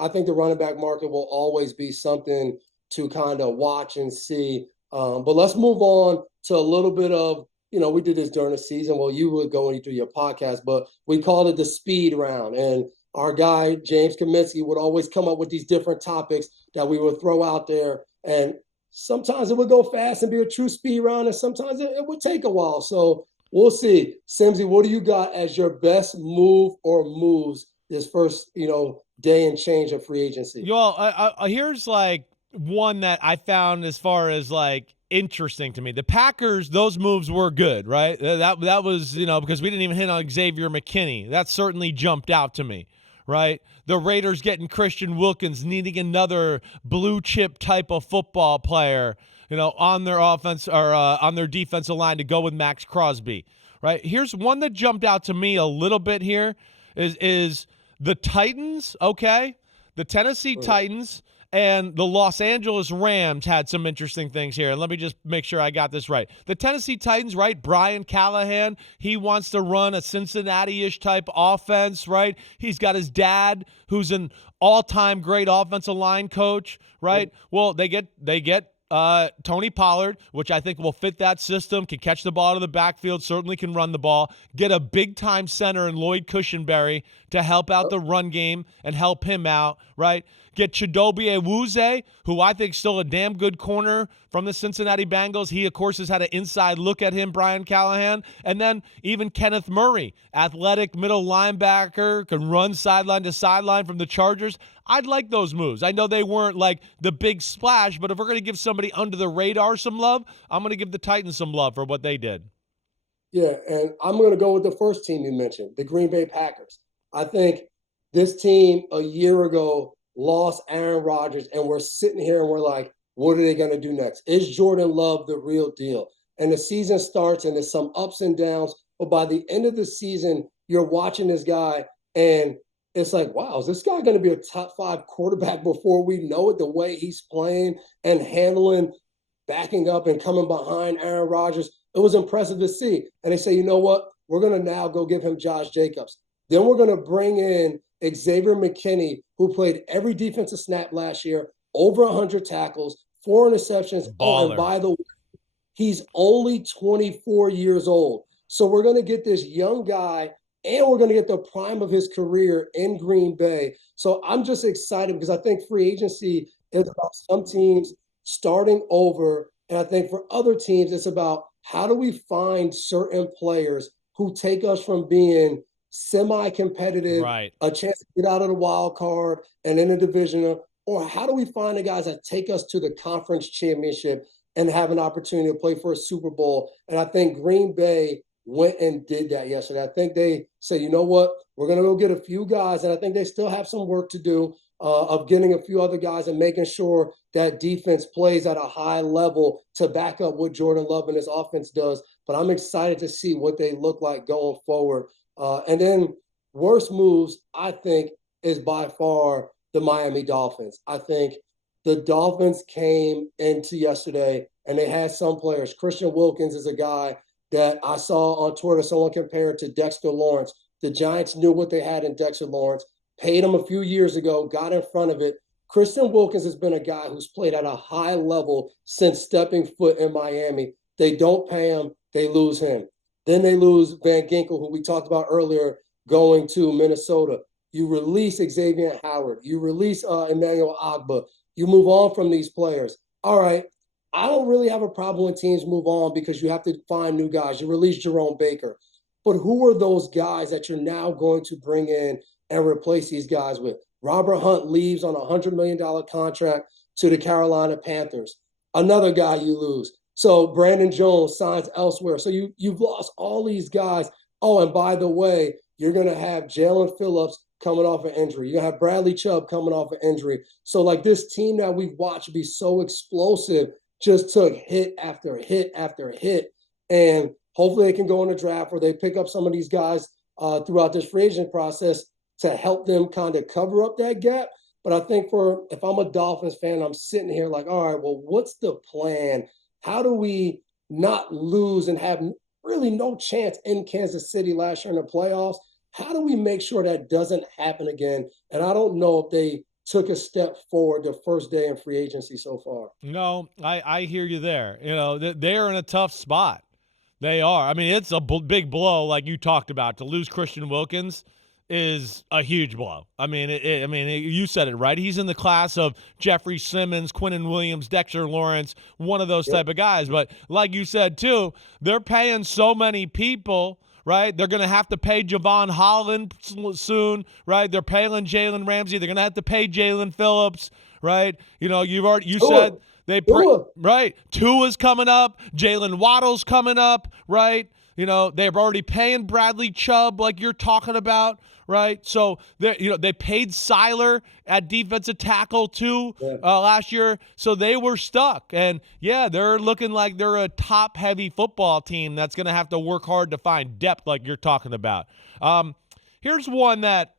I think the running back market will always be something to kind of watch and see. But let's move on to a little bit of, we did this during the season. Well, you would go into your podcast, but we called it the speed round. And our guy, James Kaminsky, would always come up with these different topics that we would throw out there. And sometimes it would go fast and be a true speed round, and sometimes it would take a while. So we'll see. Simsy, what do you got as your best move or moves this first, day and change of free agency? Y'all, here's like one that I found as far as like interesting to me. The Packers, those moves were good, right? That was, because we didn't even hit on Xavier McKinney. That certainly jumped out to me, right? The Raiders getting Christian Wilkins, needing another blue chip type of football player, on their offense or on their defensive line to go with Max Crosby, right? Here's one that jumped out to me a little bit here is the Titans, okay? The Tennessee Titans and the Los Angeles Rams had some interesting things here. And let me just make sure I got this right. The Tennessee Titans, right? Brian Callahan, he wants to run a Cincinnati-ish type offense, right? He's got his dad, who's an all-time great offensive line coach, right? Well, they get Tony Pollard, which I think will fit that system, can catch the ball out of the backfield, certainly can run the ball, get a big-time center in Lloyd Cushenberry to help out the run game and help him out, right? Get Chidobe Awuzie, who I think is still a damn good corner from the Cincinnati Bengals. He, of course, has had an inside look at him, Brian Callahan. And then even Kenneth Murray, athletic middle linebacker, can run sideline to sideline from the Chargers. I'd like those moves. I know they weren't like the big splash, but if we're going to give somebody under the radar some love, I'm going to give the Titans some love for what they did. Yeah, and I'm going to go with the first team you mentioned, the Green Bay Packers. I think this team a year ago lost Aaron Rodgers, and we're sitting here and we're like, what are they going to do next? Is Jordan Love the real deal? And the season starts and there's some ups and downs, but by the end of the season, you're watching this guy and it's like, wow, is this guy going to be a top 5 quarterback before we know it? The way he's playing and handling, backing up and coming behind Aaron Rodgers, it was impressive to see. And they say, you know what? We're going to now go give him Josh Jacobs. Then we're going to bring in Xavier McKinney, who played every defensive snap last year, over 100 tackles, 4 interceptions. Baller. Oh, and by the way, he's only 24 years old. So we're going to get this young guy, and we're going to get the prime of his career in Green Bay. So I'm just excited because I think free agency is about some teams starting over. And I think for other teams, it's about how do we find certain players who take us from being semi-competitive, right, a chance to get out of the wild card and in the divisional, or how do we find the guys that take us to the conference championship and have an opportunity to play for a Super Bowl? And I think Green Bay went and did that yesterday. I think they said, you know what, we're going to go get a few guys, and I think they still have some work to do of getting a few other guys and making sure that defense plays at a high level to back up what Jordan Love and his offense does. But I'm excited to see what they look like going forward. And then worst moves, I think, is by far the Miami Dolphins. I think the Dolphins came into yesterday and they had some players. Christian Wilkins is a guy that I saw on Twitter, someone compared to Dexter Lawrence. The Giants knew what they had in Dexter Lawrence, paid him a few years ago, got in front of it. Christian Wilkins has been a guy who's played at a high level since stepping foot in Miami. They don't pay him, they lose him. Then they lose Van Ginkel, who we talked about earlier, going to Minnesota. You release Xavier Howard. You release Emmanuel Ogbah. You move on from these players. All right, I don't really have a problem when teams move on because you have to find new guys. You release Jerome Baker. But who are those guys that you're now going to bring in and replace these guys with? Robert Hunt leaves on a $100 million contract to the Carolina Panthers. Another guy you lose. So Brandon Jones signs elsewhere. So you've lost all these guys. Oh, and by the way, you're going to have Jalen Phillips coming off an injury. You're going to have Bradley Chubb coming off an injury. So like this team that we've watched be so explosive just took hit after hit after hit. And hopefully they can go in the draft where they pick up some of these guys throughout this free agent process to help them kind of cover up that gap. But I think if I'm a Dolphins fan, I'm sitting here like, all right, well, what's the plan? How do we not lose and have really no chance in Kansas City last year in the playoffs? How do we make sure that doesn't happen again? And I don't know if they took a step forward the first day in free agency so far. No, I hear you there. You know, they're in a tough spot. They are. I mean, it's a big blow, like you talked about. To lose Christian Wilkins is a huge blow. I mean, you said it right. He's in the class of Jeffrey Simmons, Quinnen Williams, Dexter Lawrence, one of those type of guys. But like you said too, they're paying so many people. Right, they're going to have to pay Javon Holland soon. Right, they're paying Jalen Ramsey. They're going to have to pay Jalen Phillips. Right, you said they right. Tua's coming up. Jalen Waddle's coming up. Right, they're already paying Bradley Chubb like you're talking about. Right, so they paid Seiler at defensive tackle too last year, so they were stuck. And they're looking like they're a top-heavy football team that's going to have to work hard to find depth, like you're talking about. Here's one that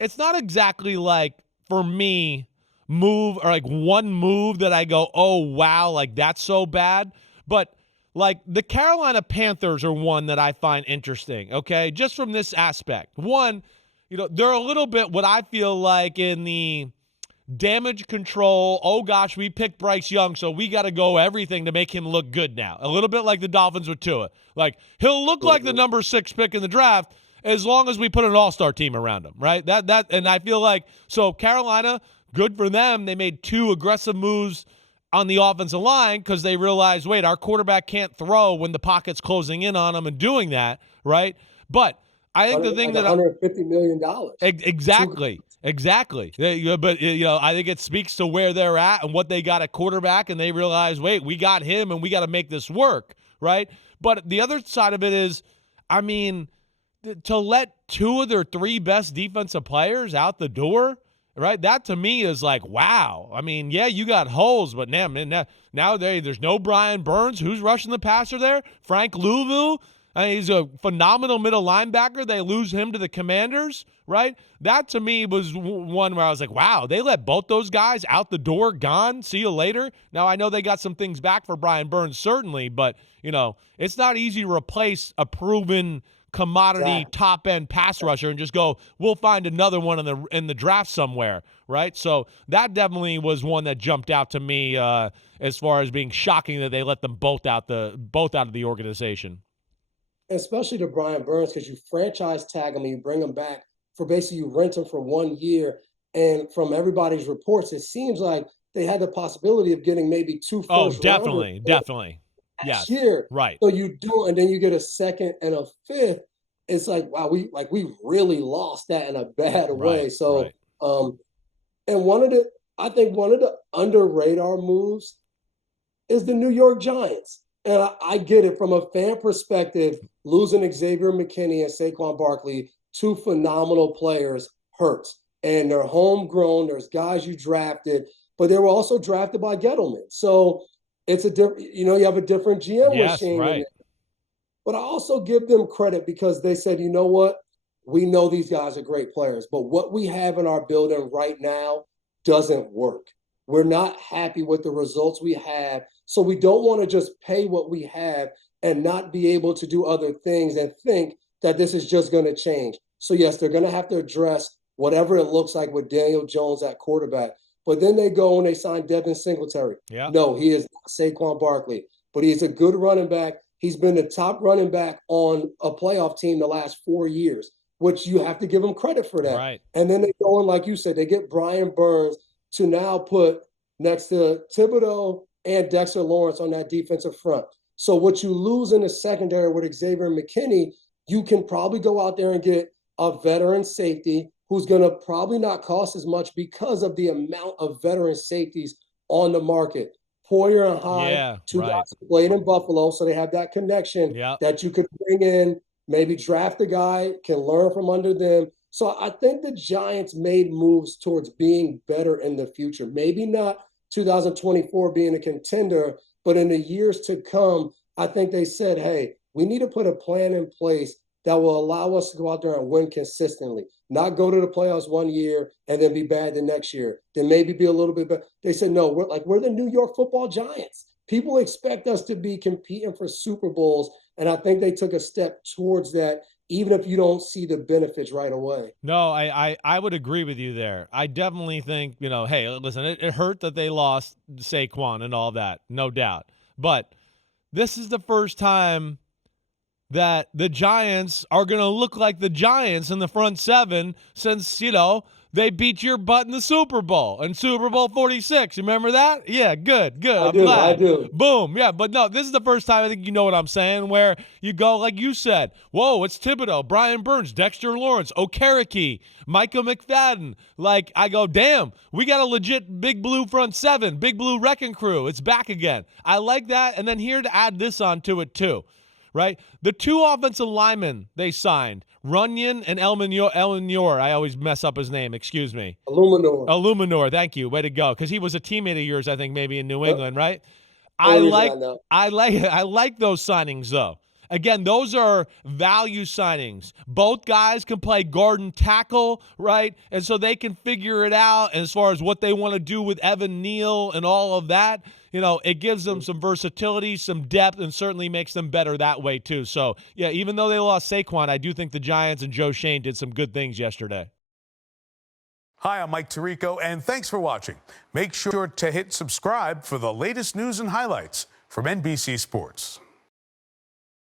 it's not exactly like for me move or like one move that I go, oh wow, like that's so bad, but. Like the Carolina Panthers are one that I find interesting, okay, just from this aspect. One, they're a little bit what I feel like in the damage control, oh gosh, we picked Bryce Young, so we got to go everything to make him look good now. A little bit like the Dolphins with Tua. Like, he'll look like the number 6 pick in the draft as long as we put an all-star team around him, right? And I feel like, so Carolina, good for them. They made 2 aggressive moves on the offensive line because they realized, wait, our quarterback can't throw when the pocket's closing in on him and doing that, right? But I think the thing like that $150 million. Exactly. But I think it speaks to where they're at and what they got at quarterback, and they realize, wait, we got him and we got to make this work, right? But the other side of it is, I mean, to let 2 of their 3 best defensive players out the door, right? That to me is like, wow. I mean, you got holes, but now there's no Brian Burns. Who's rushing the passer there? Frank Louvu. I mean, he's a phenomenal middle linebacker. They lose him to the Commanders, right? That to me was one where I was like, wow, they let both those guys out the door, gone, see you later. Now, I know they got some things back for Brian Burns, certainly, but, it's not easy to replace a proven commodity top-end pass rusher and just go, we'll find another one in the draft somewhere, right? So that definitely was one that jumped out to me as far as being shocking that they let them both out of the organization. Especially to Brian Burns, because you franchise tag him and you bring him back for basically you rent him for 1 year. And from everybody's reports, it seems like they had the possibility of getting maybe 2 first rounders. Definitely. Yes. Year. Right. So you do, and then you get a 2nd and a 5th. It's like, wow, we really lost that in a bad way. So, and I think one of the under radar moves is the New York Giants. And I get it from a fan perspective, losing Xavier McKinney and Saquon Barkley, 2 phenomenal players, hurts. And they're homegrown. There's guys you drafted, but they were also drafted by Gettleman. So it's a different, you have a different GM machine. Right. But I also give them credit because they said, you know what? We know these guys are great players, but what we have in our building right now doesn't work. We're not happy with the results we have. So we don't want to just pay what we have and not be able to do other things and think that this is just going to change. So yes, they're going to have to address whatever it looks like with Daniel Jones at quarterback. But then they go and they sign Devin Singletary. Yeah. No, he is not Saquon Barkley, but he's a good running back. He's been the top running back on a playoff team the last 4 years, which you have to give him credit for that. Right. And then they go and, like you said, they get Brian Burns to now put next to Thibodeau and Dexter Lawrence on that defensive front. So what you lose in the secondary with Xavier McKinney, you can probably go out there and get a veteran safety who's going to probably not cost as much because of the amount of veteran safeties on the market. Poyer and Hyde, 2 guys who played in Buffalo, so they have that connection that you could bring in, maybe draft a guy, can learn from under them. So I think the Giants made moves towards being better in the future. Maybe not 2024 being a contender, but in the years to come, I think they said, hey, we need to put a plan in place that will allow us to go out there and win consistently, not go to the playoffs 1 year and then be bad the next year, then maybe be a little bit better. They said, no, we're the New York Football Giants. People expect us to be competing for Super Bowls, and I think they took a step towards that, even if you don't see the benefits right away. No, I would agree with you there. I definitely think, hey, listen, it hurt that they lost Saquon and all that, no doubt. But this is the first time that the Giants are going to look like the Giants in the front seven since, they beat your butt in the Super Bowl in Super Bowl 46. You remember that? Yeah, good. I'm glad. I do. Boom. Yeah, but no, this is the first time I think you know what I'm saying, where you go, like you said, whoa, it's Thibodeau, Brian Burns, Dexter Lawrence, Okereke, Micah McFadden. Like, I go, damn, we got a legit Big Blue front seven, Big Blue wrecking crew. It's back again. I like that. And then here to add this onto it too. Right? The two offensive linemen they signed, Runyon and Elminor. I always mess up his name. Excuse me. Illuminor. Thank you. Way to go. Because he was a teammate of yours, I think, maybe in New England, right? I like those signings, though. Again, those are value signings. Both guys can play guard and tackle, right? And so they can figure it out. And as far as what they want to do with Evan Neal and all of that, it gives them some versatility, some depth, and certainly makes them better that way too. So, yeah, even though they lost Saquon, I do think the Giants and Joe Shane did some good things yesterday. Hi, I'm Mike Tirico, and thanks for watching. Make sure to hit subscribe for the latest news and highlights from NBC Sports.